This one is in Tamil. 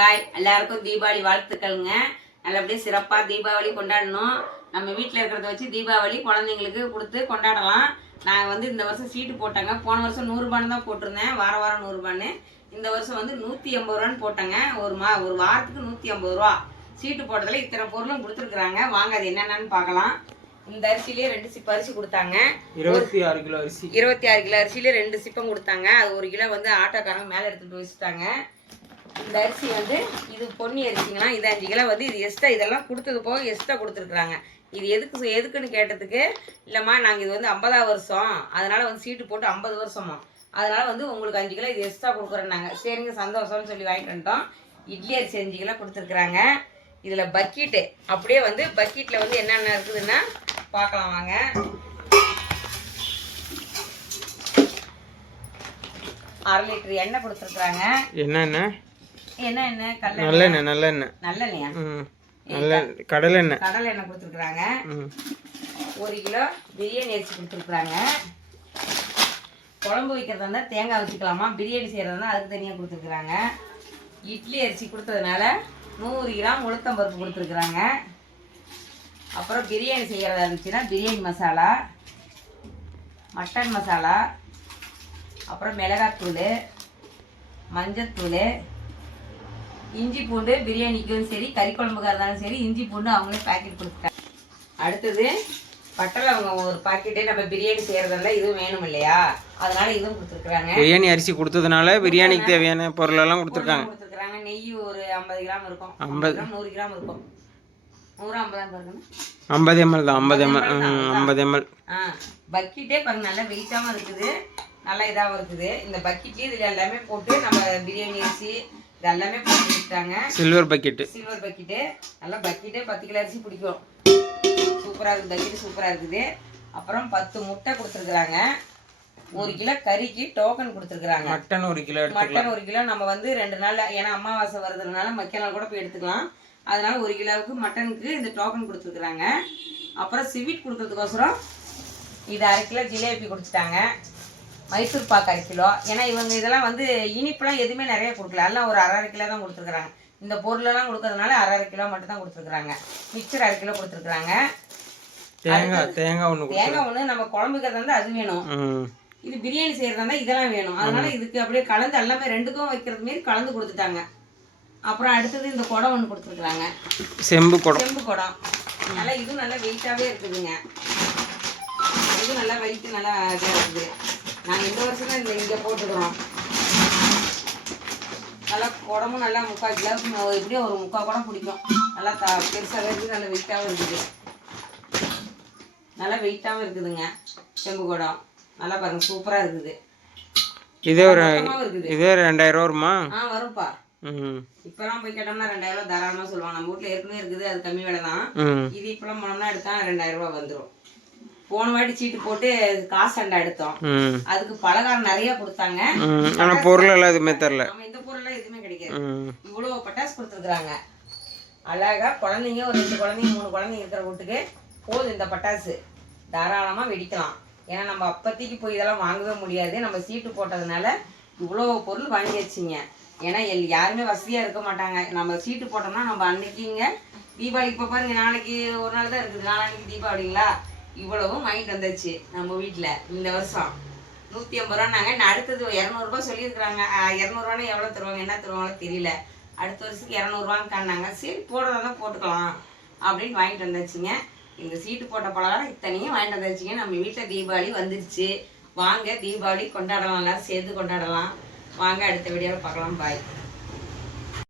ஹாய், எல்லாருக்கும் தீபாவளி வாழ்த்துக்கள்ங்க. நல்லபடியாக சிறப்பாக தீபாவளி கொண்டாடணும். நம்ம வீட்டில் இருக்கிறத வச்சு தீபாவளி குழந்தைங்களுக்கு கொடுத்து கொண்டாடலாம். நான் வந்து இந்த வருஷம் சீட்டு போட்டேங்க. போன வருஷம் 100 ரூபான்னு தான் போட்டிருந்தேன், வாரம் 100 ரூபான்னு. இந்த வருஷம் வந்து 180 ரூபான்னு போட்டேங்க. ஒரு வாரத்துக்கு 150 ரூபா சீட்டு போட்டதில் இத்தனை பொருளும் கொடுத்துருக்குறாங்க. வாங்க அது என்னென்னு பார்க்கலாம். இந்த அரிசிலேயே 2 சிப் அரிசி கொடுத்தாங்க. 26 கிலோ அரிசி. 26 கிலோ அரிசியிலே 2 சிப்பம் கொடுத்தாங்க. அது 1 கிலோ வந்து ஆட்டோக்காரங்க மேலே எடுத்துகிட்டு வச்சுட்டாங்க. இந்த அரிசி வந்து இது பொன்னி அரிசிங்களா, இது 5 கிலோ வந்து இது எக்ஸ்ட்ரா, இதெல்லாம் கொடுத்தது போக எக்ஸ்ட்ரா கொடுத்துருக்குறாங்க. இது எதுக்குன்னு கேட்டதுக்கு, இல்லைம்மா நாங்கள் இது வந்து 50ஆம் வருஷம், அதனால் வந்து சீட்டு போட்டு 50 வருஷமா, அதனால் வந்து உங்களுக்கு 5 கிலோ இது எக்ஸ்ட்ரா கொடுக்குறேன்னாங்க. சரிங்க சந்தோஷம்னு சொல்லி வாங்கிட்டு வந்துட்டோம். இட்லி அரிசி 5 கிலோ கொடுத்துருக்குறாங்க. இதில் பக்கெட்டு அப்படியே வந்து பக்கெட்டில் வந்து என்னென்ன இருக்குதுன்னா பார்க்கலாம் வாங்க. அரை லிட்டர் எண்ணெய் கொடுத்துருக்குறாங்க. என்னென்ன நல்லெண்ணெய் கடலெண்ணெய் கொடுத்துருக்குறாங்க. 1 கிலோ பிரியாணி அரிசி கொடுத்துருக்குறாங்க. குழம்பு வைக்கிறதா இருந்தால் தேங்காய் வச்சுக்கலாமா, பிரியாணி செய்கிறதா அதுக்கு தனியாக கொடுத்துருக்குறாங்க. இட்லி அரிசி கொடுத்ததுனால 100 கிராம் உளுத்தம்பருப்பு கொடுத்துருக்குறாங்க. அப்புறம் பிரியாணி செய்கிறதா இருந்துச்சுன்னா பிரியாணி மசாலா, மட்டன் மசாலா, அப்புறம் மிளகாத்தூள், மஞ்சத்தூள், இஞ்சி பூண்டு, பிரியாணிக்கும் சரி கறி குழம்புக்காக இருந்தாலும் சரி இஞ்சி பூண்டு அவங்களே பாக்கெட் கொடுத்துட்டாங்க. அடுத்தது பட்டை லவங்கம் ஒரு பாக்கெட்டே, நம்ம பிரியாணி செய்கிறதெல்லாம் இதுவும் வேணும் இல்லையா, அதனால இதுவும் கொடுத்துருக்குறாங்க. பிரியாணி அரிசி கொடுத்ததுனால பிரியாணிக்கு தேவையான பொருளெல்லாம் கொடுத்துருக்காங்க. நெய் ஒரு 50 கிராம் இருக்கும், 100 கிராம் இருக்கும். 150 பாருங்க, 50 ml தான், 50 ml. பக்கெட்டே பாருங்க, நல்லா வெயிட்டாகவும் இருக்குது, நல்லா இதாகவும் இருக்குது. இந்த பக்கெட்லேயே இதில் எல்லாமே போட்டு நம்ம பிரியாணி அரிசி இதெல்லாமே போட்டு வச்சுட்டாங்க. சில்வர் பக்கெட்டு நல்லா பக்கெட்டே 10 கிலோ அரிசி பிடிக்கும். சூப்பராக இருக்குது, பக்கெட்டு சூப்பராக இருக்குது. அப்புறம் 10 முட்டை கொடுத்துருக்குறாங்க. 1 கிலோ கறிக்கு டோக்கன் கொடுத்துருக்குறாங்க. மட்டன் 1 கிலோ நம்ம வந்து 2 நாள், ஏன்னா அமாவாசை வருதுனால மக்க நாள் கூட போய் எடுத்துக்கலாம். அதனால 1 கிலோவுக்கு மட்டனுக்கு இந்த டோக்கன் கொடுத்துருக்குறாங்க. அப்புறம் ஸ்வீட் கொடுக்கறதுக்கோசரம் இது 1/2 கிலோ ஜிலேபி கொடுத்துட்டாங்க. மைசூர் பாக்கு 1/2 கிலோ. ஏன்னா இவங்க இதெல்லாம் வந்து இனிப்புலாம் எதுவுமே நிறைய கொடுக்கல, எல்லாம் ஒரு 1/2 கிலோ தான் கொடுத்துருக்குறாங்க. இந்த பொருளெல்லாம் கொடுக்கறதுனால 1/2 கிலோ மட்டும் தான் கொடுத்துருக்குறாங்க. மிக்சர் 1/2 கிலோ கொடுத்துருக்குறாங்க. தேங்காய் ஒன்று நம்ம குழம்புக்கு வந்து அது வேணும். இது பிரியாணி செய்யறதா இருந்தால் இதெல்லாம் வேணும். அதனால இதுக்கு அப்படியே கலந்து எல்லாமே 2க்கும் வைக்கிறது மாரி கலந்து கொடுத்துட்டாங்க. அப்புறம் அடுத்தது இந்த குடம் ஒன்று கொடுத்துருக்குறாங்க, செம்பு குடம். நல்லா இதுவும் நல்லா வெயிட்டாகவே இருக்குதுங்க. இது நல்லா வெயிட்டு நல்லா இதாக இருக்குது. நாங்கள் இந்த வருஷம் தான் இங்கே போட்டுக்கிறோம். நல்லா குடமும் நல்லா 3/4 கிலோவுக்கு எப்படியும் ஒரு 3/4 குடம் பிடிக்கும். நல்லா பெருசாக இருக்குது, நல்லா வெயிட்டாகவும் இருக்குது. நல்லா வெயிட்டாகவும் இருக்குதுங்க செம்பு குடம். நல்லா பாருங்க சூப்பராக இருக்குது. இதே 2000 ரூபா வருமா? வரும்ப்பா. இப்பெல்லாம் போய் கேட்டோம்னா 2000 ரூபா தாராளமாக சொல்லுவாங்க. நம்ம வீட்டில் ஏற்கனவே இருக்குது, அது கம்மி விலை தான். இது இப்பெல்லாம் போனோம்னா எடுத்தா 2000 ரூபா வந்துடும். போன வாட்டி சீட்டு போட்டு காசு அண்டா எடுத்தோம், அதுக்கு பலகாரம் நிறைய கொடுத்தாங்க. ஆனா பொருள் எல்லாம் எதுவுமே தெரியல. நம்ம இந்த பொருள் எல்லாம் எதுவுமே கிடைக்காது. இவ்வளவு பட்டாசு கொடுத்துருக்குறாங்க. அழகா குழந்தைங்க ஒரு 2 குழந்தைங்க 3 குழந்தைங்க இருக்கிற வீட்டுக்கு போதும் இந்த பட்டாசு, தாராளமா வெடிக்கலாம். ஏன்னா நம்ம அப்பத்திக்கு போய் இதெல்லாம் வாங்கவே முடியாது. நம்ம சீட்டு போட்டதுனால இவ்வளோ பொருள் வாங்கி வச்சிங்க. ஏன்னா யாருமே வசதியாக இருக்க மாட்டாங்க. நம்ம சீட்டு போட்டோம்னா நம்ம அன்னைக்குங்க தீபாவளிக்கு இப்போ பாருங்க, நாளைக்கு ஒரு நாள் தான் இருக்குது, நாளைக்கு தீபாவளிங்களா, இவ்வளவும் வாங்கிட்டு வந்துச்சு நம்ம வீட்டில். இந்த வருஷம் 150 ரூபான்னாங்க. நான் அடுத்தது 200 ரூபா சொல்லியிருக்கிறாங்க. 200 ரூபான்னு எவ்வளோ தருவாங்க, என்ன தருவாங்களோ தெரியல. அடுத்த வருஷத்துக்கு 200 ரூபான்னு காணாங்க. சரி போடுறதா தான் போட்டுக்கலாம் அப்படின்னு வாங்கிட்டு வந்துச்சுங்க. இந்த சீட்டு போட்ட பலகாரம் இத்தனையும் வாங்கிட்டு வந்துச்சுங்க. நம்ம வீட்டில் தீபாவளி வந்துருச்சு. வாங்க தீபாவளி கொண்டாடலாம், எல்லாரும் சேர்ந்து கொண்டாடலாம். வாங்க அடுத்த வீடியோவில் பார்க்கலாம். பாய்.